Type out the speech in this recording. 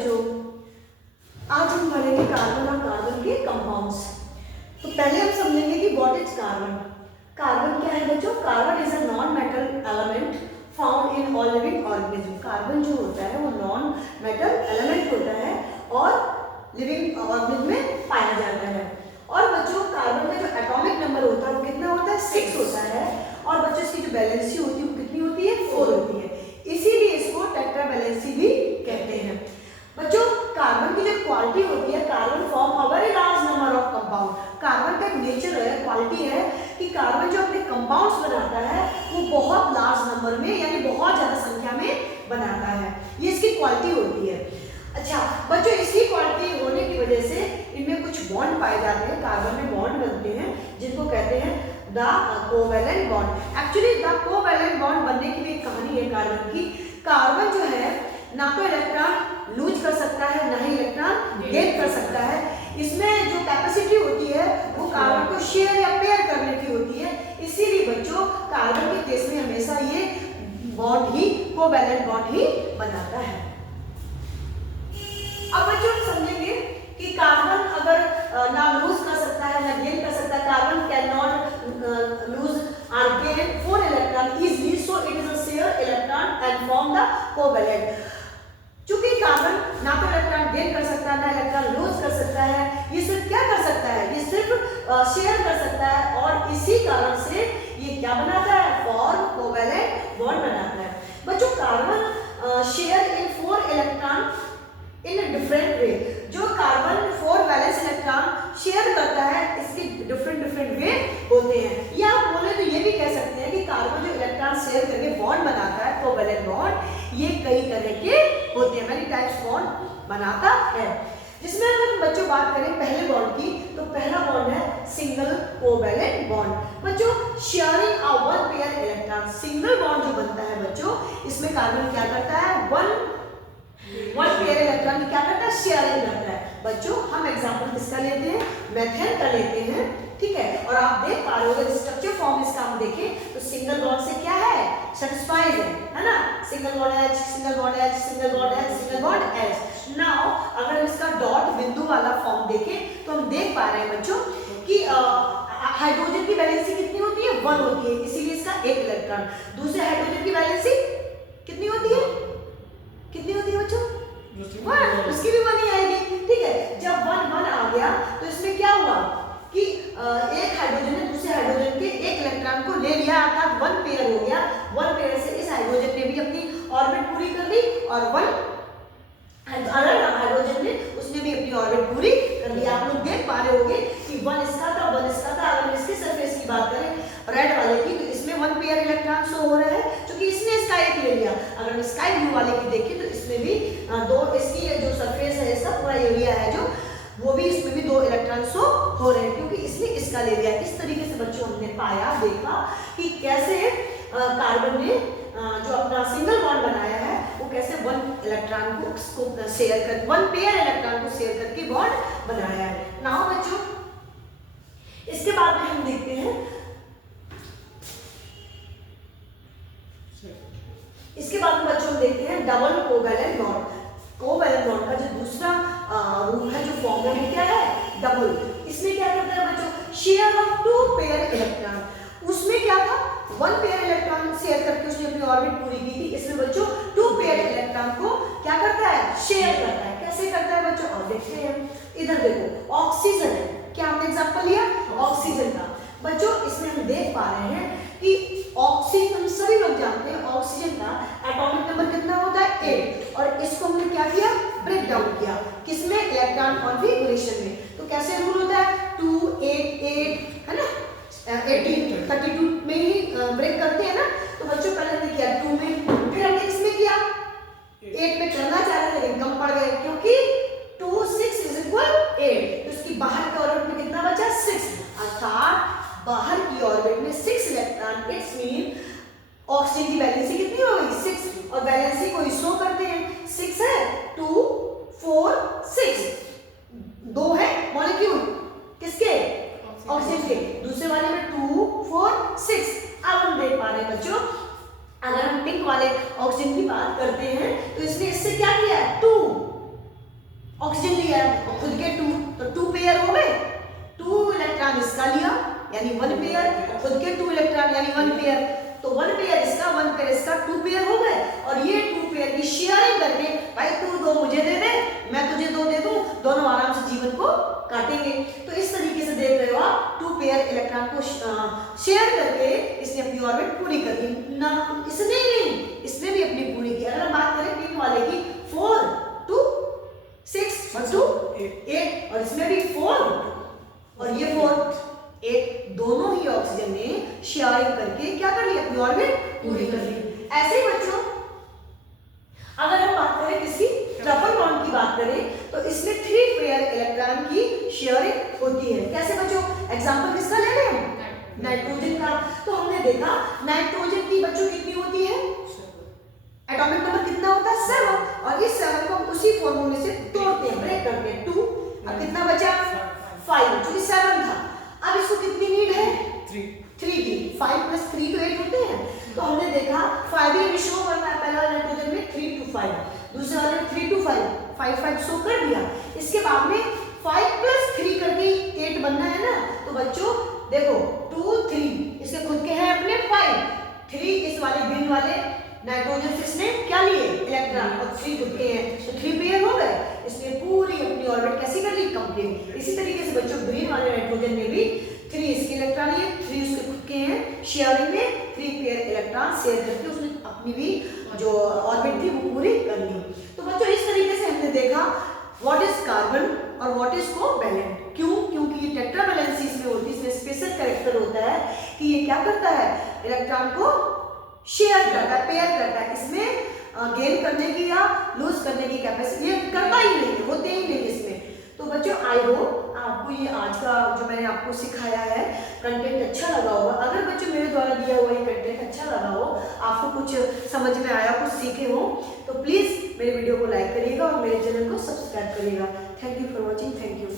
बच्चों, आज हम पढ़ेंगे कार्बन और कार्बन के कंपाउंड्स। तो पहले हम समझेंगे कि व्हाट इज कार्बन। कार्बन क्या है बच्चों? Carbon is a non metal element found in all living organism. Carbon जो होता है वो नॉन मेटल एलिमेंट होता है और लिविंग ऑर्गेनिज्म में पाया जाता है। और बच्चों कार्बन का जो एटॉमिक नंबर होता है वो कितना होता है? 6 होता है। और बच्चों इसकी जो वैलेंसी होती है वो कितनी होती है? 4 होती है। इसीलिए इसको टेट्रावैलेंसी भी कहते हैं। बच्चों कार्बन की जो क्वालिटी होती है, carbon form a very large number of compound. Carbon का एक नेचर है, क्वालिटी है कि कार्बन जो अपने कंपाउंड्स बनाता है वो बहुत लार्ज नंबर में यानी बहुत ज्यादा संख्या में बनाता है। ये इसकी क्वालिटी होती है। अच्छा बच्चों, इसकी क्वालिटी होने की वजह से इनमें कुछ बॉन्ड पाए जाते हैं, कार्बन में बॉन्ड बनते हैं जिनको कहते हैं the covalent bond. Actually the covalent bond बनने की भी एक कहानी है कार्बन की। कार्बन जो है ना तो इलेक्ट्रॉन लूज कर सकता है ना ही इलेक्ट्रॉन गेन कर सकता है। इसमें जो कैपेसिटी होती है वो कार्बन को शेयर या पेयर करने की होती है। इसीलिए बच्चों कार्बन के केस में हमेशा ये बॉन्ड ही कोवैलेंट बॉन्ड ही बनाता है। अब बच्चों हम समझेंगे कि कार्बन अगर ना लूज कर सकता है ना गेन कर सकता है, कार्बन कैन नॉट लूज और gain 4 electron easily, so it is a share electron and form the covalent. चूंकि कार्बन ना तो इलेक्ट्रॉन गेन कर सकता है ना इलेक्ट्रॉन लूज कर सकता है, ये सिर्फ क्या कर सकता है? ये सिर्फ शेयर कर सकता है और इसी कारण से ये क्या बनाता है? फॉर्म कोवैलेंट बॉन्ड बनाता है। बच्चों carbon share in 4 electron in different way. जो कार्बन 4 वैलेंस इलेक्ट्रॉन शेयर करता है इसके डिफरेंट वे होते हैं। या आप बोले तो ये भी कह सकते हैं कि कार्बन जो इलेक्ट्रॉन शेयर करके बॉन्ड बनाता है कोवैलेंट बॉन्ड, ये कई तरह के होते हैं, मेनी टाइप्स बॉन्ड बनाता है। जिसमें अगर बच्चों बात करें पहले बॉन्ड की, तो पहला बॉन्ड है सिंगल कोवैलेंट बॉन्ड। बच्चों शेयरिंग अ 1 पेयर इलेक्ट्रॉन, सिंगल बॉन्ड जो बनता है बच्चों इसमें कार्बन क्या करता है? 1 पेयर इलेक्ट्रॉन क्या करता है? शेयरिंग करता है। बच्चों हम एग्जांपल किसका लेते हैं? मेथेन का लेते हैं, ठीक है। और आप देख पा रहे हो स्ट्रक्चर फॉर्म इसका हम देखें तो सिंगल बॉन्ड से क्या है? सेटिस्फाइड है ना? Single bond H, single bond H, single bond H, single bond H। Now अगर हम इसका डॉट बिंदु वाला फॉर्म देखें तो हम देख पा रहे हैं बच्चों कि हाइड्रोजन की वैलेंसी कितनी होती है? 1 होती है, इसीलिए इसका 1 इलेक्ट्रॉन। दूसरे हाइड्रोजन की वैलेंसी कितनी होती है? कितनी होती है बच्चों? 1, उसकी भी 1 ही आएगी, ठीक है। जब 1 आ गया तो इसमें क्या हुआ कि एक हाइड्रोजन ने दूसरे हाइड्रोजन के 1 इलेक्ट्रॉन को ले लिया, अर्थात 1 पेयर हो गया। 1 पेयर से इस हाइड्रोजन ने भी अपनी ऑर्बिट पूरी कर ली और 1 अदर हाइड्रोजन ने उसने भी अपनी ऑर्बिट पूरी कर ली। आप लोग देख पा रहे होंगे कि 1 इसका था 1 इसका था। अगर इसके सरफेस की बात करें रेड वाले की तो इसमें 1 पेयर इलेक्ट्रॉन शो हो रहा है क्योंकि इसने इसका 1 ले लिया। अगर हम स्काई ब्लू वाले की देखें तो इसमें भी 2, इसकी जो सरफेस है इसका पूरा एरिया है जो वो भी इसमें भी 2 इलेक्ट्रॉन शो हो रहे हैं क्योंकि इसने इसका ले लिया। इस तरीके से बच्चों हमने पाया देखा कि कैसे कार्बन ने जो अपना सिंगल बॉन्ड बनाया है वो कैसे 1 इलेक्ट्रॉन को शेयर कर 1 पेयर इलेक्ट्रॉन को शेयर करके बॉन्ड बनाया है। नाउ बच्चों इसके बाद में हम देखते हैं, इसके बाद में बच्चों हम देखते हैं double covalent bond. Covalent bond का जो दूसरा रूल है जो फॉर्म है वो क्या है? डबल। इसमें क्या करता है बच्चों? Share of 2 pair electron. उसमें क्या था? 1 पेयर इलेक्ट्रॉन शेयर करके उसने अपनी ऑर्बिट पूरी की थी। इसमें बच्चों 2 पेयर इलेक्ट्रॉन को क्या करता है? शेयर करता है। कैसे करता है बच्चों? और देखते हैं। इधर देखो ऑक्सीजन है, क्या हमने एग्जांपल लिया ऑक्सीजन का। बच्चों इसमें हम देख पा रहे हैं कि ऑक्सीजन, सभी लोग जानते हैं ऑक्सीजन का एटॉमिक नंबर कितना होता है? 8। और इसको हमने क्या किया? ब्रेक डाउन किया। किसमें? इलेक्ट्रॉन कॉन्फ़िगरेशन में। तो कैसे रूल होता है? 2 8 8 है ना, 18 32 में ही ब्रेक करते हैं ना। तो बच्चों पहले हमने किया 2 में, फिर हमने किसमें किया? 8 में करना चाह रहे थे लेकिन कम पड़ गए क्योंकि 2 6 = 8। तो इसकी बाहर के ऑर्बिट में कितना बचा? 6। अर्थात बाहर की ऑर्बिट में 6 इलेक्ट्रॉन। इट्स मीन ऑक्सीजन की वैलेंसी कितनी हो गई? 6। और वैलेंसी को शो करते हैं 6 है 2 4 6, 2 है मॉलिक्यूल किसके? ऑक्सीजन के। दूसरे वाले में 2 4 6। अब हम देख पा रहे हैं बच्चों अगर हम पिंक वाले ऑक्सीजन की बात करते हैं तो इसने इससे क्या किया है? 2 ऑक्सीजन लिया और खुद के 2, तो 2 पेयर हो गए, 2 इलेक्ट्रॉन इसका लिया यानी 1 पेयर, खुद के 2 इलेक्ट्रॉन यानी 1 पेयर, तो 1 पेयर इसका 1 पेयर इसका 2 पेयर हो गए। और ये 2 पेयर की शेयरिंग करके, भाई तू 2 मुझे दे दे, मैं तुझे 2 दे दूं, दोनों आराम से जीवन को काटेंगे। तो इस तरीके से देख रहे हो आप 2 पेयर इलेक्ट्रॉन को शेयर करके इसने अपनी ऑर्बिट पूरी कर ली ना। इसने भी अपनी पूरी की। अगर हम बात करें पिन वाले की 4 2 6 और 2 8 और इसमें भी 4 और ये 4 8, दोनों ही ऑक्सीजन ने शेयरिंग करके क्या कर ली, अपनी ऑर्बिट पूरी कर ली। ऐसे ही बच्चों अगर हम बात करें किसी ट्रिपल बॉन्ड की बात करें तो इसमें 3 पेयर इलेक्ट्रॉन की शेयरिंग होती है। कैसे बच्चों, एग्जांपल किसका ले रहे हैं, नाइट्रोजन का। तो हमने देखा नाइट्रोजन की बच्चों कितनी होती है, एटॉमिक नंबर कितना होता है 7, और इस 7 को हम उसी फॉर्मूले से तोड़ते हैं, ब्रेक करते हैं 2, अब कितना बचा 5, जो कि 7 था। अब इसको कितनी नीड है 3 की, 5 + 3 तो 8 होते हैं। तो हमने देखा 5 ही शो करना है, पहला नाइट्रोजन में 3 to 5, दूसरे वाले में 3 to 5, 5 शो कर दिया। इसके बाद में 5 + 3 करके 8 बनना है ना। तो बच्चों देखो 2 3 इसके खुद के हैं अपने 5, 3 इस वाले ग्रीन वाले नाइट्रोजन 6 ने क्या लिए इलेक्ट्रॉन, और 3 खुद के हैं, तो 3 पेयर हो गए। इसने पूरी अपनी ऑर्बिट कैसी कर ली, कंप्लीट। इसी तरीके से बच्चों ग्रीन वाले नाइट्रोजन ने भी 3 इसके इलेक्ट्रॉन लिए, 3 उसके खुद के हैं, शेयरिंग में 3 पेयर इलेक्ट्रॉन शेयर करके उसने अपनी भी जो ऑर्बिट थी वो पूरी कर ली। तो बच्चों इस तरीके से हमने देखा व्हाट इज कार्बन और व्हाट इज कोवैलेंट। क्यों, क्योंकि ये टेट्रावैलेंसी इसमें होती है, इसमें स्पेशल कैरेक्टर होता है कि ये क्या करता है, इलेक्ट्रॉन को शेयर करता है, पेयर करता है। इसमें गेन करने की या लूज करने की कैपेसिटी ये करता ही नहीं है, होते ही नहीं इसमें। तो बच्चों आई होप आपको ये आज का जो मैंने आपको सिखाया है कंटेंट अच्छा लगा होगा। अगर बच्चों मेरे द्वारा दिया हुआ ये कंटेंट अच्छा लगा हो, आपको कुछ समझ में आया, कुछ सीखे हो, तो प्लीज़ मेरे वीडियो को लाइक करिएगा और मेरे चैनल को सब्सक्राइब करिएगा। Thank you for watching, thank you.